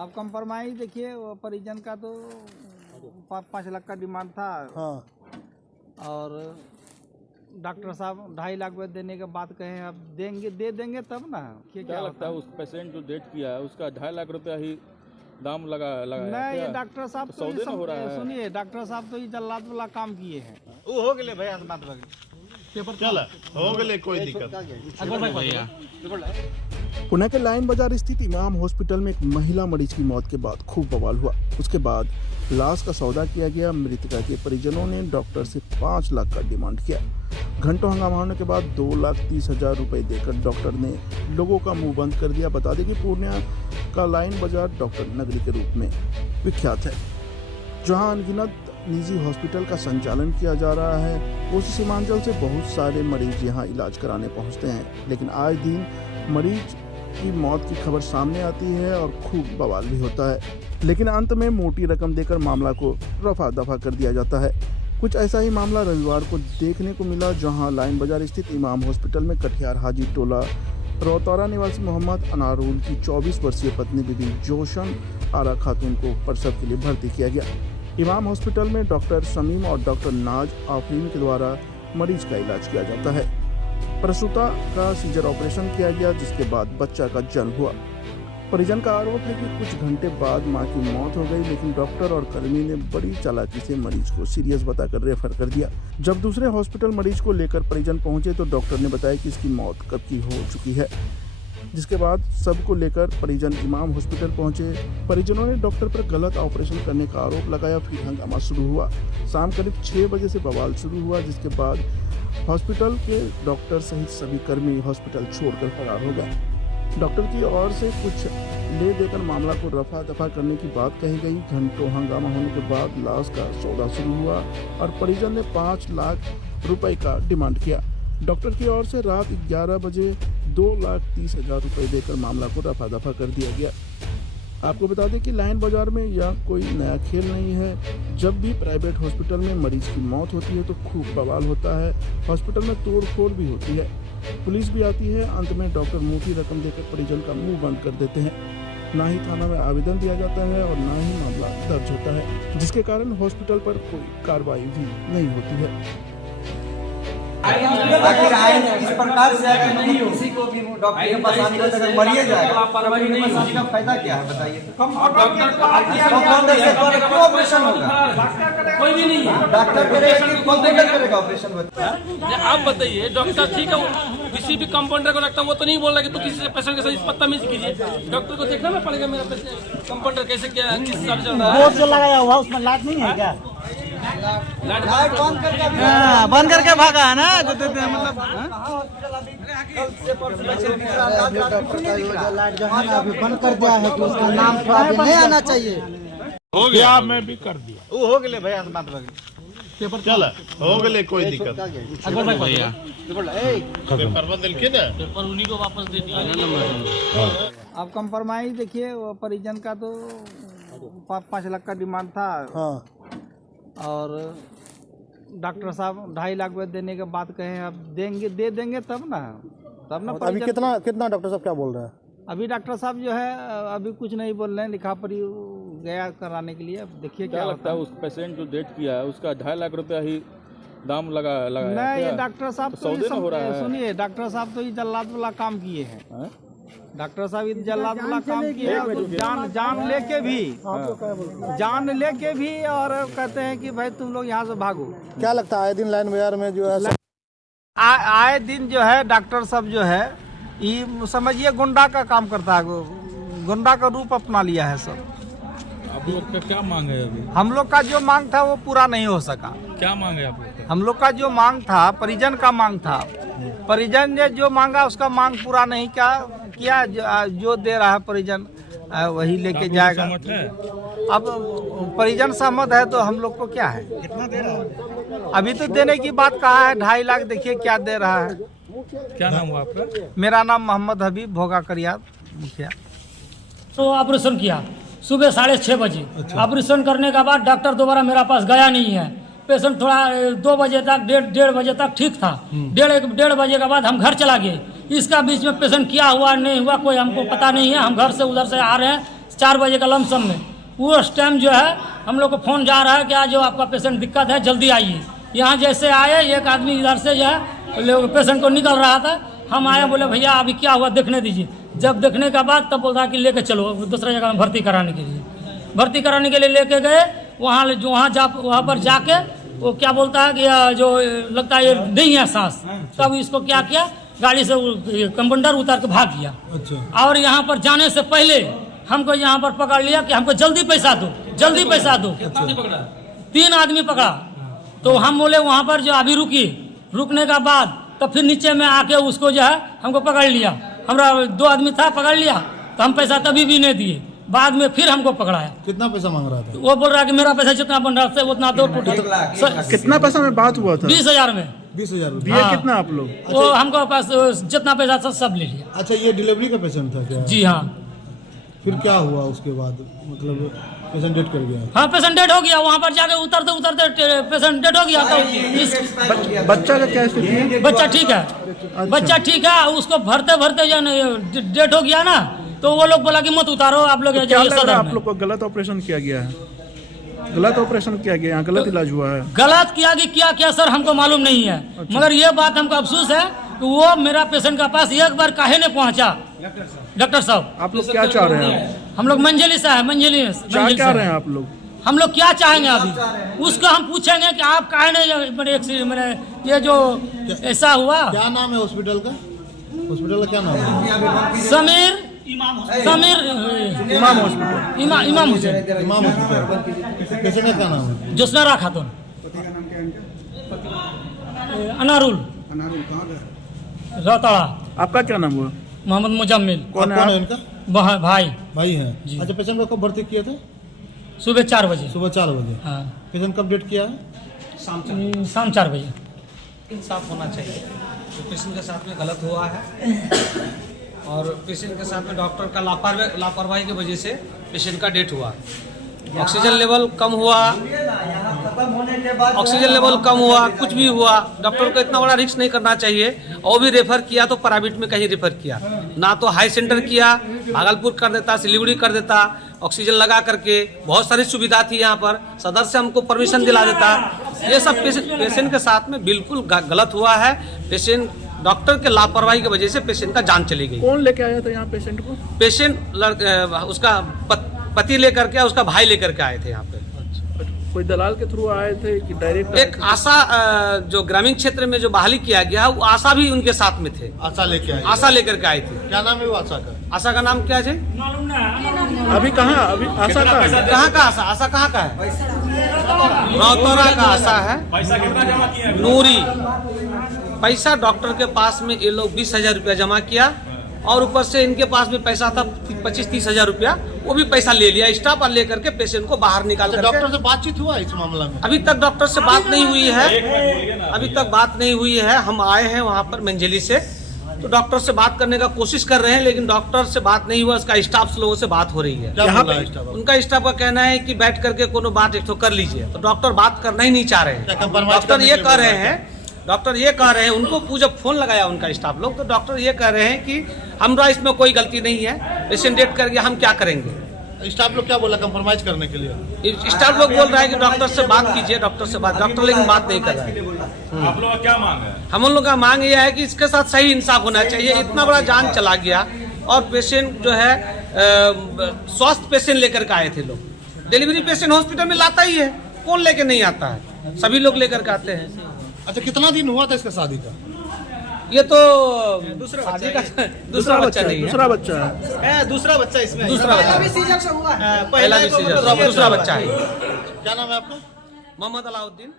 अब कंप्रोमाइज देखिए, वो परिजन का तो 5 लाख का डिमांड था। हाँ। और डॉक्टर साहब 2.5 लाख रुपए देने के बाद कहे अब देंगे, दे देंगे तब ना। क्या लगता है उस पेशेंट जो डेट किया है उसका 2.5 लाख रुपया ही दाम लगा नहीं, ये डॉक्टर साहब तो सौदे में हो रहा है। सुनिए, डॉक्टर साहब तो ये जल्लाद वाला काम किए हैं। वो हो गए भैया बात चल हो गए, कोई दिक्कत। पुणे के लाइन बाजार स्थित इमाम हॉस्पिटल में एक महिला मरीज की मौत के बाद खूब बवाल हुआ। उसके बाद लाश का सौदा किया गया। मृतका के परिजनों ने डॉक्टर से 5 लाख का डिमांड किया। घंटों हंगामा होने के बाद 2,30,000 रुपए देकर डॉक्टर ने लोगों का मुंह बंद कर दिया। बता दें कि पूर्णिया का लाइन बाजार डॉक्टर नगरी के रूप में विख्यात है, जहां अनगिनत निजी हॉस्पिटल का संचालन किया जा रहा है। उस सीमांचल से बहुत सारे मरीज यहां इलाज कराने पहुंचते हैं, लेकिन आए दिन मरीज की मौत की खबर सामने आती है और खूब बवाल भी होता है। लेकिन अंत में मोटी रकम देकर मामला को रफा दफा कर दिया जाता है। कुछ ऐसा ही मामला रविवार को देखने को मिला, जहां लाइन बाजार स्थित इमाम हॉस्पिटल में कटिहार हाजी टोला रोतौरा निवासी मोहम्मद अनारुल की 24 वर्षीय पत्नी बीबी जोशन आरा खातून को प्रसव के लिए भर्ती किया गया। इमाम हॉस्पिटल में डॉक्टर समीम और डॉक्टर नाज आफरीन के द्वारा मरीज का इलाज किया जाता है। प्रसूता का सीजर ऑपरेशन किया गया, जिसके बाद बच्चा का जन्म हुआ। परिजन का आरोप है कि कुछ घंटे बाद मां की मौत हो गई, लेकिन डॉक्टर और कर्मी ने बड़ी चालाकी से मरीज को सीरियस बताकर रेफर कर दिया। जब दूसरे हॉस्पिटल मरीज को लेकर परिजन पहुंचे तो डॉक्टर ने बताया कि इसकी मौत कब की हो चुकी है, जिसके बाद सबको लेकर परिजन इमाम हॉस्पिटल पहुंचे। परिजनों ने डॉक्टर पर गलत ऑपरेशन करने का आरोप लगाया। फिर हंगामा शुरू हुआ। शाम करीब 6 बजे से बवाल शुरू हुआ, जिसके बाद हॉस्पिटल के डॉक्टर सहित सभी कर्मी हॉस्पिटल छोड़कर फरार हो गए। डॉक्टर की ओर से कुछ ले देकर मामला को रफा दफा करने की बात कही गई। घंटों हंगामा होने के बाद लाश का सौदा शुरू हुआ और परिजन ने 5 लाख रुपए का डिमांड किया। डॉक्टर की ओर से रात 11 बजे 2,30,000 रुपए देकर मामला को रफा दफा कर दिया गया। आपको बता दें कि लाइन बाजार में यह कोई नया खेल नहीं है। जब भी प्राइवेट हॉस्पिटल में मरीज की मौत होती है तो खूब बवाल होता है। हॉस्पिटल में तोड़फोड़ भी होती है, पुलिस भी आती है। अंत में डॉक्टर मोटी रकम देकर परिजन का मुंह बंद कर देते हैं। ना ही थाना में आवेदन दिया जाता है और ना ही मामला दर्ज होता है, जिसके कारण हॉस्पिटल पर कोई कार्रवाई भी नहीं होती है। आखिर आइन इस प्रकार से है कि नहीं किसी को भी डॉक्टर के पास आने का अगर मरिए जाएगा तो इसका फायदा क्या है बताइए। डॉक्टर क्यों ऑपरेशन होगा? कोई भी नहीं है। डॉक्टर करेगा ऑपरेशन। आप बताइए, डॉक्टर ठीक है, किसी भी कंपाउंडर को रखता है, वो तो नहीं बोल रहा कि तो किसी से पेशेंट के साथ बदतमीजी कीजिए। डॉक्टर को देखना ना पड़ेगा मेरा कंपाउंडर कैसे क्या किस हिसाब चल रहा है। बोर्ड जो लगाया हुआ उसमें लाइट नहीं है क्या? लाइट बंद करके भागा है ना, मतलब अभी बंद कर दिया है कि उसका नाम थोड़ा भी नहीं आना चाहिए। हो गया, मैं भी कर दिया। वो हो गए भैया बात चल हो गए, कोई दिक्कत। पेपर बदल के ना पेपर उन्हीं को वापस दे दिया। अब कंप्रोमाइज देखिए, वो परिजन का तो 5 लाख का डिमांड था। हाँ। और डॉक्टर साहब 2.5 लाख रुपए देने के बाद कहे अब देंगे, दे देंगे तब ना। अभी कितना डॉक्टर साहब क्या बोल रहे हैं? अभी डॉक्टर साहब जो है अभी कुछ नहीं बोल रहे हैं, लिखा पढ़ी गया कराने के लिए। अब देखिए क्या लगता है उस पेशेंट जो डेट किया है उसका 2.5 लाख रुपया ही दाम लगा नहीं, ये डॉक्टर साहब तो सौदे में हो रहा है। सुनिए, डॉक्टर साहब तो ये जल्लाद वाला काम किए हैं। डॉक्टर साहब ये जल्लाद वाला काम किए हैं, तो जान लेके भी और कहते हैं कि भाई तुम लोग यहाँ से भागो। क्या लगता है आए दिन लाइन बाजार में जो है आए दिन जो है डॉक्टर साहब जो है ये समझिए गुंडा का काम करता है, गुंडा का रूप अपना लिया है सब। आप लोग का क्या मांग है अभी? हम लोग का जो मांग था वो पूरा नहीं हो सका। क्या मांग है आप लोग का? हम लोग का जो मांग था, परिजन का मांग था, परिजन ने जो मांगा उसका मांग पूरा नहीं किया। जो दे रहा है परिजन वही लेके जाएगा। अब परिजन सहमत है तो हम लोग को क्या है। कितना दे रहा है? अभी तो देने की बात कहा है 2.5 लाख, देखिए क्या दे रहा है। क्या नाम हुआ आपका? मेरा नाम मोहम्मद हबीब, भोगा करिया मुखिया। तो ऑपरेशन किया सुबह 6:30 बजे। ऑपरेशन करने के बाद डॉक्टर दोबारा मेरा पास गया नहीं है। पेशेंट थोड़ा 2 बजे तक 1:30 बजे तक ठीक था। 1:30 बजे के बाद हम घर चला गए। इसका बीच में पेशेंट क्या हुआ नहीं हुआ कोई हमको पता नहीं है। हम घर से उधर से आ रहे हैं 4 बजे का लमसम में। उस टाइम जो है हम लोग को फ़ोन जा रहा है कि आज जो आपका पेशेंट दिक्कत है जल्दी आइए। यहाँ जैसे आए, एक आदमी इधर से जो है पेशेंट को निकल रहा था, हम आए, बोले भैया अभी क्या हुआ देखने दीजिए। जब देखने के बाद तब बोलता कि लेके चलो दूसरा जगह में भर्ती कराने के लिए। भर्ती कराने के लिए लेके गए, वहाँ पर जाके वो क्या बोलता है कि जो लगता है ये नहीं है सांस। तब इसको क्या किया, गाड़ी से कंपाउंडर उतार के भाग गया। अच्छा। और यहाँ पर जाने से पहले हमको यहाँ पर पकड़ लिया कि हमको जल्दी पैसा दो, जल्दी पैसा दो। 3 आदमी पकड़ा। तो हम बोले वहाँ पर जो अभी रुकने का बाद तो फिर नीचे में आके उसको जो है हमको पकड़ लिया। हमारा 2 आदमी था, पकड़ लिया तो हम पैसा तभी भी नहीं दिए। बाद में फिर हमको पकड़ाया। कितना पैसा मांग रहा था? वो बोल रहा कि मेरा पैसा जितना बन रहा था उतना दो। कितना पैसा में बात हुआ था? 20,000 में। 20,000 दिया कितना आप लोग? वो हमको पास जितना पैसा था सब ले लिया। अच्छा, ये डिलीवरी का पेशेंट था क्या? जी हाँ। फिर क्या हुआ उसके बाद? मतलब पेशेंट डेड कर गया? हाँ, पेशेंट डेड हो गया। वहाँ पर जाके उतरते पेशेंट डेड हो गया। तो बच्चा का क्या स्थिति है? बच्चा ठीक है। अच्छा। बच्चा ठीक है। उसको भरते जो डेड हो गया ना, तो वो लोग बोला कि मत उतारो आप लोग। क्या लग रहा है आप लोग को गलत ऑपरेशन किया गया है? गलत ऑपरेशन किया गया है, गलत इलाज हुआ है? गलत किया कि क्या सर हमको मालूम नहीं है। अच्छा। मगर ये बात हमको अफसोस है कि वो मेरा पेशेंट के पास एक बार काहे नहीं पहुंचा। डॉक्टर साहब, आप लोग क्या चाह रहे हैं? हम लोग मंजली से है। मंजली क्या रहे हैं आप लोग? हम लोग क्या चाहेंगे अभी उसको हम पूछेंगे कि आप काहे नहीं मेरे ये जो ऐसा हुआ। क्या नाम है हॉस्पिटल का? हॉस्पिटल का क्या नाम है? समीर इमाम हॉस्पिटल। इमाम हॉस्पिटल। पेशेंट का क्या नाम है? जोसनारा खातून। अनारुल रोताड़ा। आपका क्या नाम हुआ? मोहम्मद मुजम्मिल। कौन है इनका? भाई हैं। अच्छा, पेशेंट को कब भर्ती किया था? सुबह 4 बजे। सुबह 4 बजे। हाँ। पेशेंट कब डेट किया है? शाम 4 बजे। इंसाफ होना चाहिए। जो पेशेंट के साथ में गलत हुआ है और पेशेंट के साथ में डॉक्टर का लापरवाही की वजह से पेशेंट का डेथ हुआ। ऑक्सीजन लेवल कम हुआ, कुछ भी हुआ, डॉक्टर को इतना बड़ा रिस्क नहीं करना चाहिए। और भी रेफर किया तो प्राइवेट में कहीं रेफर किया, ना तो हाई सेंटर किया, भागलपुर कर देता, सिलीगुड़ी कर देता, ऑक्सीजन लगा करके। बहुत सारी सुविधा थी यहाँ पर, सदर से हमको परमिशन दिला देता। ये सब पेशेंट के साथ में बिल्कुल गलत हुआ है। पेशेंट डॉक्टर के लापरवाही की वजह से पेशेंट का जान चली गई। कौन लेके आया था यहाँ पेशेंट को? पेशेंट उसका पति लेकर के, उसका भाई लेकर के आए थे यहाँ पे। कोई दलाल के थ्रू आए थे कि डायरेक्ट? एक आशा जो ग्रामीण क्षेत्र में जो बहाली किया गया, वो आशा भी उनके साथ में थे। आशा लेके आए? आशा लेकर के आए थे। क्या नाम है वो आशा का? आशा का नाम क्या है? अभी कहाँ? अभी आशा कहाँ का आशा? आशा कहाँ का है? रौतौरा का आशा है। पैसा कितना जमा किया? नूरी पैसा डॉक्टर के पास में ये लोग 20,000 रुपया जमा किया और ऊपर से इनके पास में पैसा था 25-30 हजार रुपया, वो भी पैसा ले लिया स्टाफ और लेकर के पेशेंट को बाहर निकाल कर। डॉक्टर से बातचीत हुआ इस मामला में? अभी तक डॉक्टर से बात नहीं हुई है, अभी तक बात नहीं हुई है। हम आए हैं वहाँ पर मंजली से, तो डॉक्टर से बात करने का कोशिश कर रहे हैं, लेकिन डॉक्टर से बात नहीं हुआ। उसका स्टाफ लोगों से बात हो रही है। उनका स्टाफ का कहना है कि बैठ करके कोनो बात एक तो कर लीजिए, तो डॉक्टर बात करना ही नहीं चाह रहे हैं। डॉक्टर ये कह रहे हैं उनको जब फोन लगाया उनका स्टाफ लोग, तो डॉक्टर ये कह रहे हैं कि हमरा इसमें कोई गलती नहीं है, पेशेंट डेट कर गया, हम क्या करेंगे। स्टाफ लोग क्या बोला कंप्रोमाइज करने के लिए? स्टाफ लोग बोल रहा है कि डॉक्टर से बात कीजिए, डॉक्टर लेकिन बात नहीं कर रहा है। आप लोग का क्या मांग है? हम लोग का मांग यह है कि इसके साथ सही इंसाफ होना चाहिए। इतना बड़ा जान चला गया और पेशेंट जो है स्वास्थ्य पेशेंट लेकर के आए थे लोग। डिलीवरी पेशेंट हॉस्पिटल में लाता ही है, कौन लेके नहीं आता है? सभी लोग लेकर के आते हैं। अच्छा, कितना दिन हुआ था इसका शादी का? ये तो दूसरा बच्चा नहीं है, दूसरा बच्चा है। दूसरा बच्चा इसमें पहला भी सीजर से हुआ है, दूसरा बच्चा है। क्या नाम है आपका? मोहम्मद अलाउद्दीन।